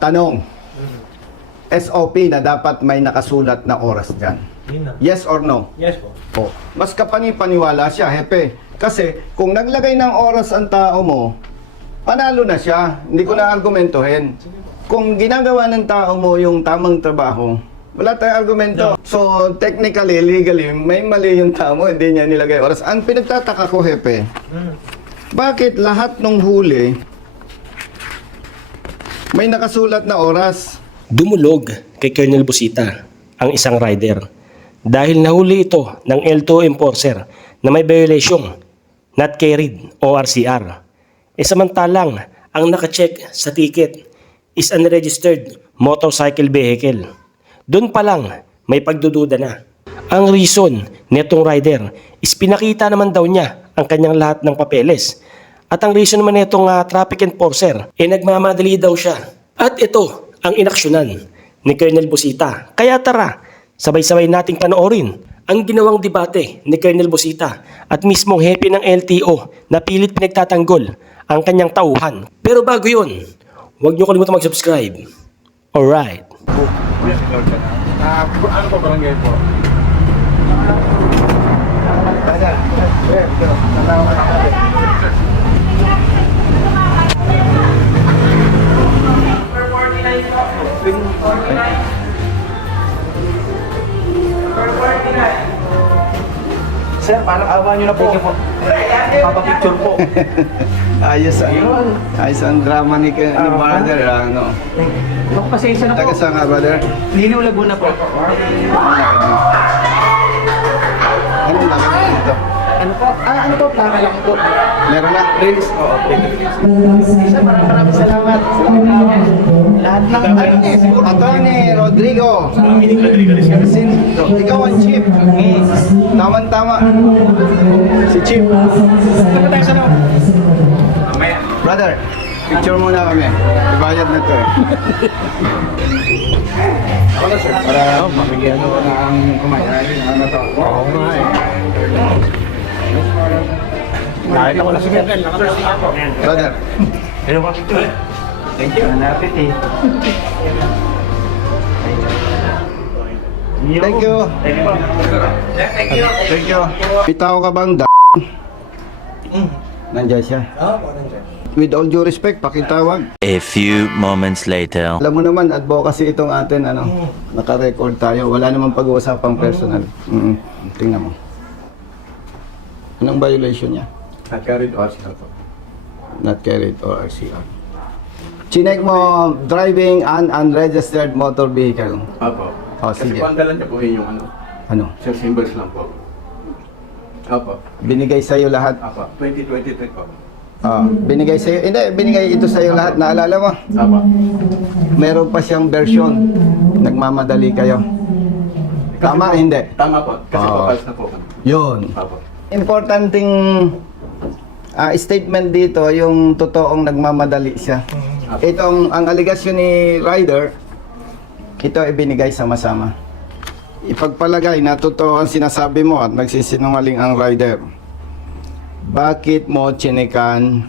Tanong, SOP na dapat may nakasulat na oras dyan. Yes or no? Yes po. O, mas kapani-paniwala siya, hepe. Kasi kung naglagay ng oras ang tao mo, panalo na siya. Hindi ko na argumentohin. Kung ginagawa ng tao mo yung tamang trabaho, wala tayong argumento. So, technically, legally, may mali yung tao mo, hindi niya nilagay oras. Ang pinagtataka ko, hepe, bakit lahat ng huli may nakasulat na oras? Dumulog kay Colonel Busita ang isang rider dahil nahuli ito ng L2 enforcer na may violation, not carried o RCR. Samantalang ang nakacheck sa ticket is unregistered motorcycle vehicle. Doon pa lang may pagdududa na. Ang reason netong rider is pinakita naman daw niya ang kanyang lahat ng papeles. At ang reason naman netong traffic enforcer nagmamadali daw siya. At ito ang inaksyonan ni Colonel Busita. Kaya tara, sabay-sabay nating panoorin ang ginawang debate ni Colonel Busita at mismong hepe ng LTO na pilit pinagtatanggol ang kanyang tauhan. Pero bago yun, huwag niyo kalimutan mag-subscribe. Alright. Ano po barangay po? Sir, parang awa nyo na po. Papapicture po. Ayos ang drama ni brother, ano. Pasensya na Taga po. saan ka, brother? Liliw Laguna po. Anong laki na ito? Ano po? Ano po? Plaka lang po. Meron na? Release po. Sir, maraming salamat. Lahat ng siguro. Attorney Rodrigo. Ikaw ang chief. Tama-tama. Si chief. Ano tayo sa loob? Brother, picture muna kami. Ibayad na to eh. Para mabigyan mo na ang kumain. Ano to? Oo nga eh. Nakita ko na si Kevin. Brother. Ano ba? Thank you. Napit eh. Thank you. Thank you po. Thank you. Itaw ka bang Nandiyan siya. Oo po, nandiyan. With all due respect, pakitawag. A few moments later. Alam mo naman, advocacy itong atin, ano, naka-record tayo. Wala namang pag-uusapang personal. Tingnan mo. Anong violation niya? Not carried RCR po. Not carried or RCR. Chinek mo, driving an unregistered motor vehicle. Apo. Oh, Kasi sige. po ang dala niya po yung ano, Ano? yung symbols lang po. Apo. Binigay sa'yo lahat. Apo. 2023 po. Binigay sa'yo. Hindi, binigay ito sa'yo lahat. Naalala mo? Apo. Meron pa siyang version. Nagmamadali kayo. Tama, hindi? Tama po. Kasi po, Oo. files na po. Yun. Apo. Importanting statement dito, yung totoong nagmamadali siya. Itong, ang aligasyon ni Ryder, ito ibinigay sama-sama. Ipagpalagay na totoo ang sinasabi mo at nagsisinungaling ang Ryder. Bakit mo chinikan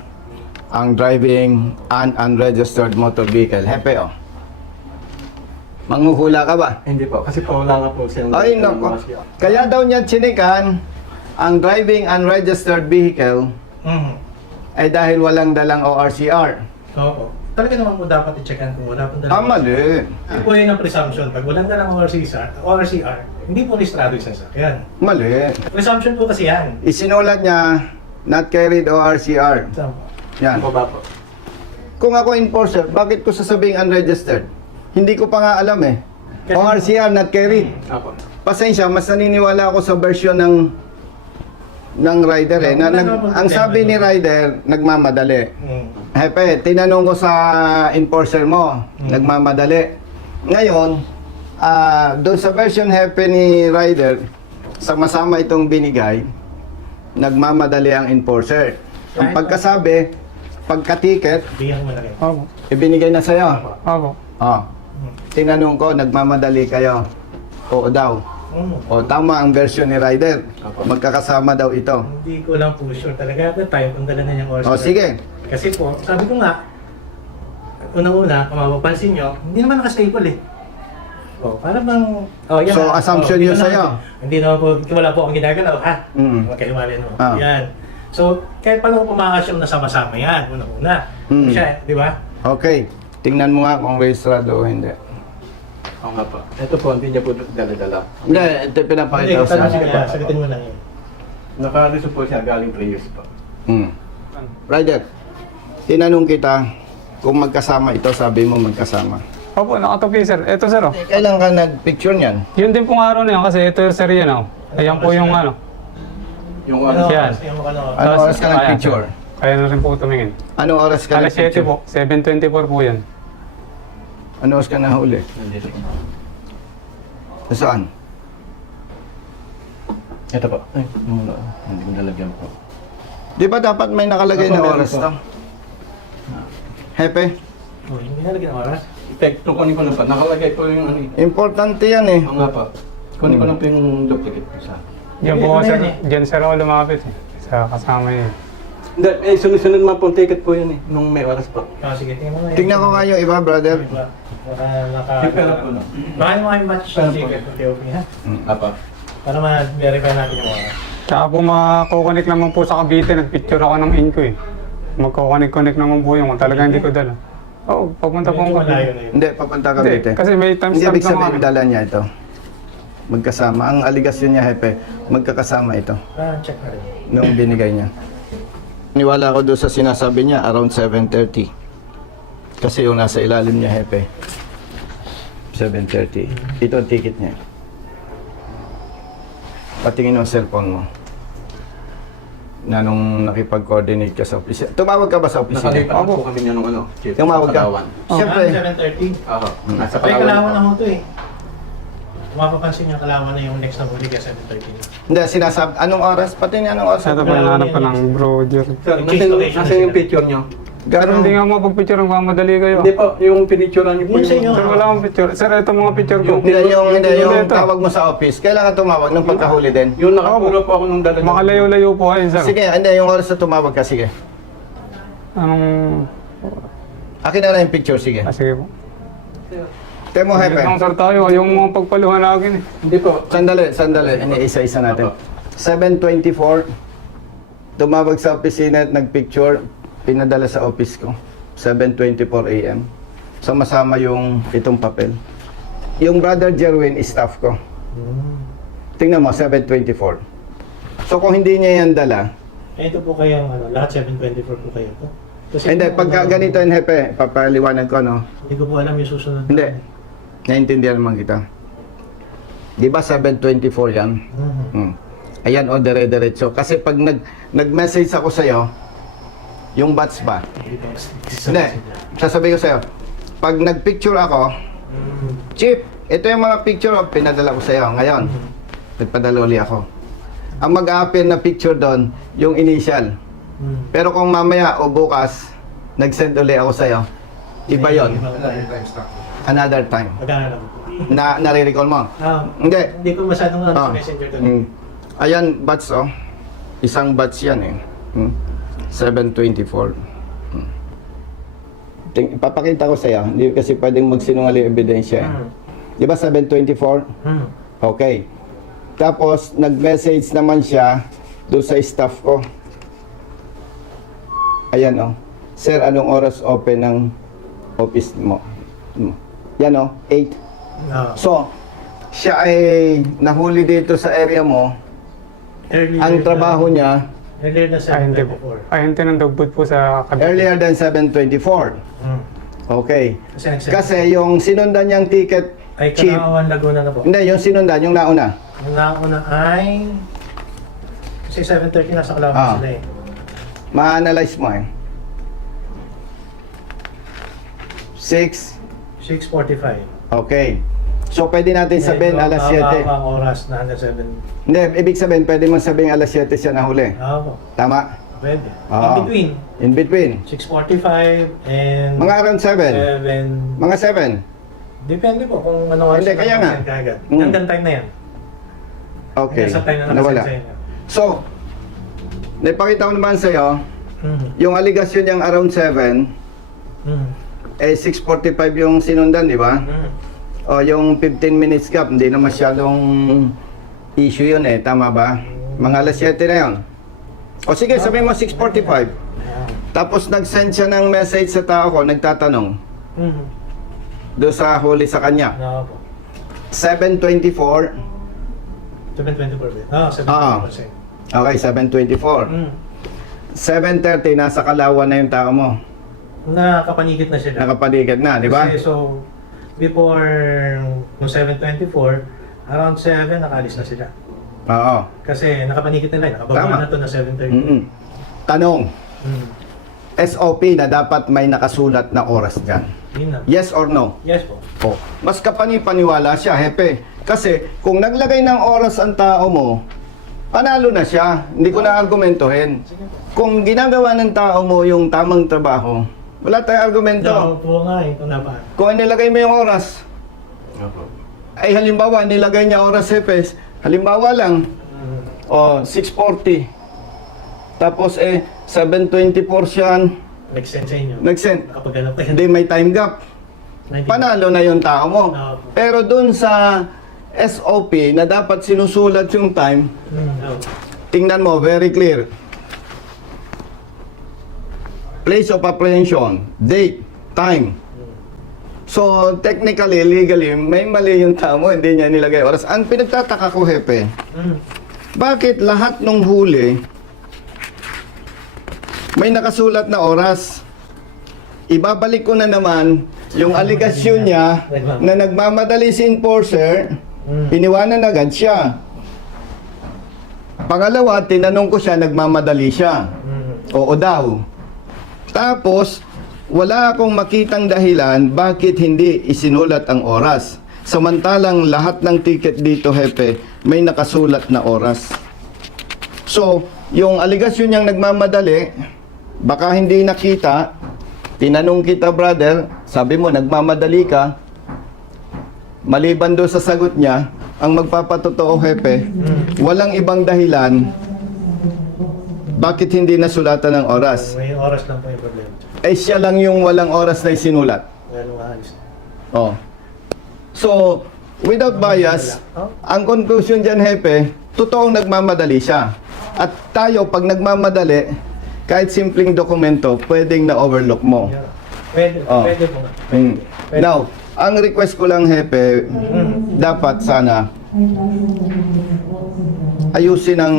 ang driving an unregistered motor vehicle? Hepe, oh. Manghuhula ka ba? Hindi po. Kasi po wala nga po siyang... Ay, nako. Kaya daw niya chinikan ang driving unregistered vehicle ay dahil walang dalang ORCR. Oo. Talaga naman po dapat i-checkan kung wala pong dalang. Mali. Hindi po yun ang presumption. Pag walang dalang ORCR, hindi po listrado yung sasakyan. Mali. Presumption po kasi yan. Isinulat niya, not carried ORCR. Tama. Yan. Po ba po? Kung ako enforcer, bakit ko sasabing unregistered? Hindi ko pa nga alam eh. ORCR, not carried. Apo. Pasensya, mas naniniwala ako sa version ng rider eh. Ang sabi ni rider, nagmamadali. Hepe, tinanong ko sa enforcer mo, nagmamadali. Ngayon, doon sa version hepe ni rider, sama-sama itong binigay, nagmamadali ang enforcer. Ang pagkasabi, pagka-ticket, Bigyan mo na rin. ibinigay na sa'yo. Ako. Tinanong ko, nagmamadali kayo. Oo daw. O tama ang version ni rider. Magkakasama daw ito. Hindi ko lang po sure talaga at the time kung dala na niyang ORCR. O sige. Kasi po, sabi ko nga, unang-una, kung mapapansin nyo, hindi naman naka-stable eh. Oh, para bang... Oh, yan. So, assumption yun dito sa'yo? naman. Hindi naman po, wala po akong ginagalaw, ha? Magkaiwalay mo. Ah. Yan. So, kahit paano ko puma-assume na sama-sama yan, unang-una. Siya, di ba? Okay. Tingnan mo nga kung rehistrado o hindi. Oo nga po. Ito po, hindi niya po dala-dala. Hindi, ito pinapakita ko sa... Sige, sagutin mo lang yun. Naka-reso po siya galing 3 years po. Ryder, tinanong kita kung magkasama ito, sabi mo magkasama. Opo, nakatupi sir. Ito sir oh. Kailan ka nag-picture niyan? Yun din pong araw na yun kasi ito sir yan oh. Ayan po yung ano. Yung Ano, Yan. sige mo ka na. Anong oras ka nag-picture? Kaya na rin po tumingin. Anong oras ka Alas 7 nag-picture? po. 7:24 po yan. Anong oras ka nahuli? Saan? Ito po. Ay, hindi ko nalagyan po. Di ba dapat may nakalagay na Meron oras po. to? Hepe, Oh, hindi nalagyan ng oras. Ito, kunin ko lang po. Nakalagay po yung ano. importante yan eh. Oo nga po. Kunin ko lang po yung duplicate po sa... Diyan Hindi, po ano sir. yan eh? Diyan sir ako lumapit eh. Sa kasama niya. Hindi, sunod-sunod man po ang ticket po yun eh. Nung may oras po. Oh, sige, tingnan mo na yun. Tingnan ko nga yung iba, brother. Naka... Yung pera po no? Baka yung mga match Pera po. ticket ng TOP, ha? Apa. Para ma-verify natin yung oras. Tsaka po makakokonek naman po sa Cavite. Nagpicture ako ng inko eh. Magkokonek-connect naman po yung kung talaga hindi ko dala. Oo, papunta po Medyo ang malayo Cavite. na yun. Hindi, papunta ka Hindi, dito. kasi may Hindi timestamp ibig na sabihin kami. dala niya ito. Magkasama. Ang aligasyon niya, Hepe, magkakasama ito Check na rin. nung binigay niya. Niwala ako doon sa sinasabi niya, around 7:30. Kasi yung nasa ilalim niya, Hepe, 7:30. Ito ang ticket niya. Patingin yung cellphone mo. Na nung nakipag-coordinate ka sa opisina. Tumawag ka ba sa opisina? Nakalipat po kami niya nung ano. Chief. Tumawag ka? Palawan. Siyempre. 7:30. Oo. Nasa Ay, Palawan kalawan po. na ho to eh. Kung mapapansin niya, kalawan na yung next na huli kaya 7:30. Hindi, sinasabi, anong oras? Pati anong oras? Ito po hinahanap ko ng brochure. Sir, nasa yung picture niyo? Pero hindi nga mapag-picture ng mamadali kayo. Hindi po, yung pinicturean niyo po Yun sa inyo. Sir, wala akong picture. Sir, ito mga picture ko. Hindi yung Ito. tawag mo sa office. Kailangan tumawag nung pagkahuli din. Yung nakapuro po ako nung dala. Makalayo-layo po kayo, sir. Sige, hindi, yung oras na tumawag ka, sige. Anong... Akin na lang yung picture, sige. sige po. Temo, Hepe. Ang sir tayo, yung mga pagpaluhan natin eh. Hindi po. Sandali. Ini isa-isa natin. 7:24, tumawag sa opisina at nagpicture, pinadala sa office ko. 7:24 a.m. Sama-sama yung itong papel. Yung brother Jerwin, staff ko. Tingnan mo, 7:24. So kung hindi niya yan dala, Eh, ito po kayong ano, lahat 7:24 po kayo to. Kasi hindi, kung pagka ano, ganito yung Hepe, papaliwanag ko, no? Hindi ko po alam yung susunod. Hindi. Naintindihan naman kita. Di ba 7:24 yan? Ayan, o dire-diretso. Kasi pag nag-message ako sa'yo, yung batch ba? Hindi. Sasabihin ko sa'yo, pag nag-picture ako, Chief, ito yung mga picture o pinadala ko sa'yo. Ngayon, nagpadala uli ako. Ang mag-a-appear na picture doon, yung initial. Pero kung mamaya o bukas, nag-send uli ako sa'yo, iba yon. Another time. Magkano lang. Nare-recall mo? Hindi. Hindi ko masyadong ano Ah. sa messenger to. Ayan, batch oh. Isang batch yan eh. 7:24. Ipapakita ko sa'yo. Hindi kasi pwedeng magsinungaling ebidensya eh. Di ba 7:24? Okay. Tapos, nag-message naman siya doon sa staff ko. Ayan oh. Sir, anong oras open ng office mo? Yan oh, 8. So, siya ay nahuli dito sa area mo. Ang trabaho niya, Earlier na Ay, hindi po. 7:24. Ay, hindi nang dagbot po sa Cavite. earlier than 7:24. Okay. Kasi nag-send. Kasi yung sinundan niyang ticket, Ay, cheap. Kalakawan, Laguna na po. Hindi, yung sinundan, yung nauna. Yung nauna ay... Kasi 7:30 nasa Kalakawan Ah. sila eh. Ma-analyze mo eh. 6. 6:45. Okay. So, pwede natin sabihin Medyo alas mahaba 7. ang oras na hanggang 7. Hindi, ibig sabihin, pwede mo sabihin alas 7 siya nahuli. Oo po. Tama? Pwede. Ah. In between. In between. 6:45 and... Mga around 7. 7. Mga 7. Depende po kung ano oras Hindi, na kaya nga. mag-send ka agad. Mm. Hanggang time na yan. Okay. Hanggang sa time na Nawala. nakasend sa inyo. So, naipakita ko naman sa'yo, Mhm. yung aligasyon niyang around 7, Mhm. Eh, 6:45 yung sinundan, di ba? O, yung 15 minutes gap, hindi na masyadong issue yun eh. Tama ba? Mga alas 7 na yun. O sige, sabihin mo 6:45. Tapos nag-send siya ng message sa tao ko, nagtatanong. Doon sa huli sa kanya. Oo po. 7:24. 724 ba? Ah, 724%. Okay, 7:24. 7:30, nasa Kalawan na yung tao mo. Nakapaligid na sila. Nakapaligid na, di ba? Kasi so, before nung 7:24, around 7, nakalis na sila. Oo. Kasi nakapaligid na lang. Tama. Nakababa na to na 7:30. Tanong, Mm. SOP na dapat may nakasulat na oras dyan. Yun na. Yes or no? Yes po. Oh. Mas kapani-paniwala siya, hepe. Kasi kung naglagay ng oras ang tao mo, panalo na siya. Hindi ko na argumentohin. Kung ginagawa ng tao mo yung tamang trabaho, wala tayong argumento. Oo nga eh, kung napaan. Kung nilagay mo yung oras, ay halimbawa nilagay niya oras, hepe. Halimbawa lang, 6:40. Tapos 7:24 siya, Make sense sa inyo. nag-send. Nakapaghanap kayo. Hindi may time gap. Panalo na yung tao mo. Pero dun sa SOP na dapat sinusulat yung time, tingnan mo, very clear. Place of apprehension, date, time. So, technically, legally, may mali yung tao mo, hindi niya nilagay oras. Ang pinagtataka ko, hepe, bakit lahat ng huli may nakasulat na oras? Ibabalik ko na naman yung aligasyon niya na nagmamadali si enforcer, iniwanan agad siya. Pangalawa, tinanong ko siya, nagmamadali siya. Oo daw. Tapos, wala akong makitang dahilan bakit hindi isinulat ang oras. Samantalang lahat ng ticket dito, hepe, may nakasulat na oras. So, yung aligasyon niyang nagmamadali, baka hindi nakita, tinanong kita, brother, sabi mo, nagmamadali ka, maliban doon sa sagot niya, ang magpapatotoo, hepe, walang ibang dahilan, bakit hindi nasulatan ng oras? May oras lang po yung problema. Eh, siya lang yung walang oras na isinulat. Lalo maalis. Oh. So, without bias, ang conclusion dyan, hepe, totoong nagmamadali siya. At tayo, pag nagmamadali, kahit simpleng dokumento, pwedeng na-overlook mo. Pwede, Oh. pwede po nga. Mm. Pwede. Now, ang request ko lang, hepe, dapat sana ayusin ng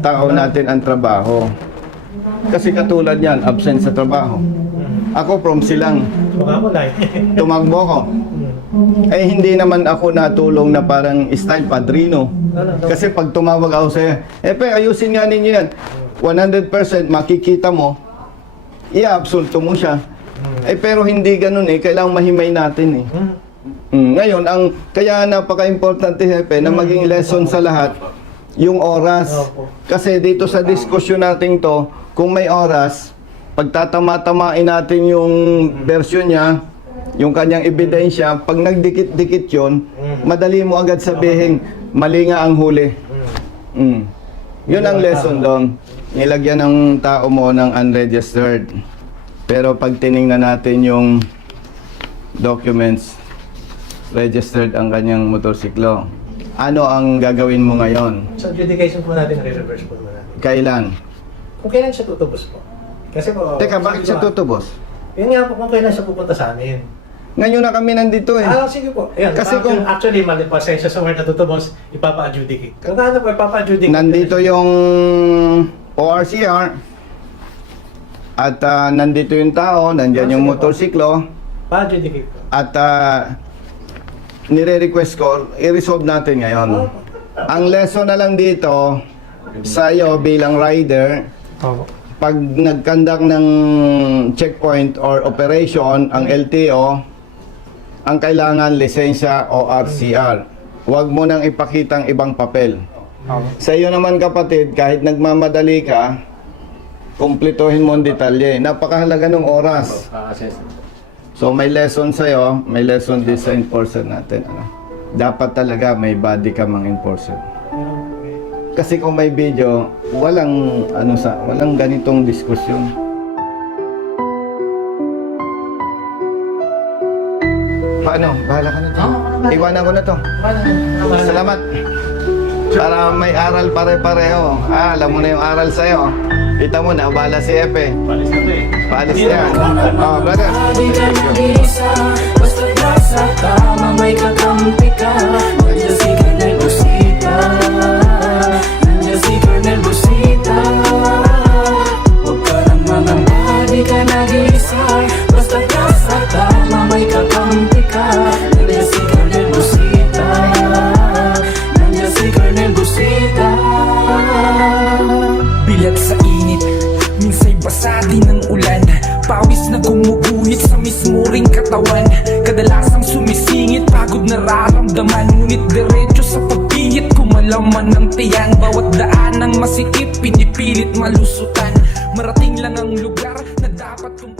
tao natin ang trabaho. Kasi katulad yan, absent sa trabaho. Ako from silang, Baka mo lang. tumagbo ko. Eh, hindi naman ako natulong na parang style padrino. Kasi pag tumawag ako sa'yo, pe, ayusin nga ninyo yan. 100% makikita mo, i-absolto mo siya. Eh, pero hindi ganun eh. Kailangang mahimay natin eh. Ngayon, kaya napaka-importante, hepe, na maging lesson sa lahat, yung oras. Kasi dito sa diskusyon natin to, kung may oras, pagtatama-tamain natin yung version niya, yung kanyang ebidensya, pag nagdikit-dikit yun, madali mo agad sabihin, mali nga ang huli. Yun ang lesson doon. Nilagyan ng tao mo ng unregistered. Pero pag tiningnan natin yung documents, registered ang kanyang motorsiklo. Ano ang gagawin mo ngayon? Sa adjudication po natin, re-reverse po natin. Kailan? Kung kailan siya tutubos po. Kasi po... Teka, bakit siya tutubos? Yun nga po kung kailan siya pupunta sa amin. Ngayon na kami nandito eh. Sige po. Ayan, Kasi kung- actually, mali pasensya sa word na tutubos, ipapa-adjudicate. Kung ano po, ipapa-adjudicate. Nandito yung ORCR at nandito yung tao, nandyan yung motorsiklo Pa-adjudicate po. at nire-request ko, i-resolve natin ngayon. Ang lesson na lang dito sa iyo bilang rider, Opo. pag nag-conduct ng checkpoint or operation ang LTO, ang kailangan lisensya o RCR. Huwag mo nang ipakitang ibang papel. Opo. Sa iyo naman kapatid, kahit nagmamadali ka, kumpletuhin mo ang detalye. Napakahalaga ng oras. So may lesson sa'yo, may lesson din sa enforcer natin. Dapat talaga may body ka mang enforcer. Kasi kung may video, walang ganitong diskusyon. Paano? Bahala ka na dyan. Iwanan ko na to. Salamat. Para may aral pare-pareho. Alam mo na yung aral sa'yo. Kita mo na, bahala si Epe. Palis na to eh. Paalis yan. Oh, brother. Di ka nag-iisa, basta nasa tama may kakampi ka. Nandiyan si Colonel Busita, nandiyan si Colonel Busita. Huwag ka nang mangamba, di ka nag-iisa, basta nasa tama may kakampi ka. Nandiyan si Colonel Busita, nandiyan si Colonel Busita. Bilag sa init, minsay basa din ng ulan. Pawis na gumuguhit sa mismo ring katawan. Kadalasang sumisingit, pagod nararamdaman. Ngunit diretso sa pagpihit, kumalaman ng tiyan. Bawat daan ng masikip, pinipilit malusutan. Marating lang ang lugar na dapat kong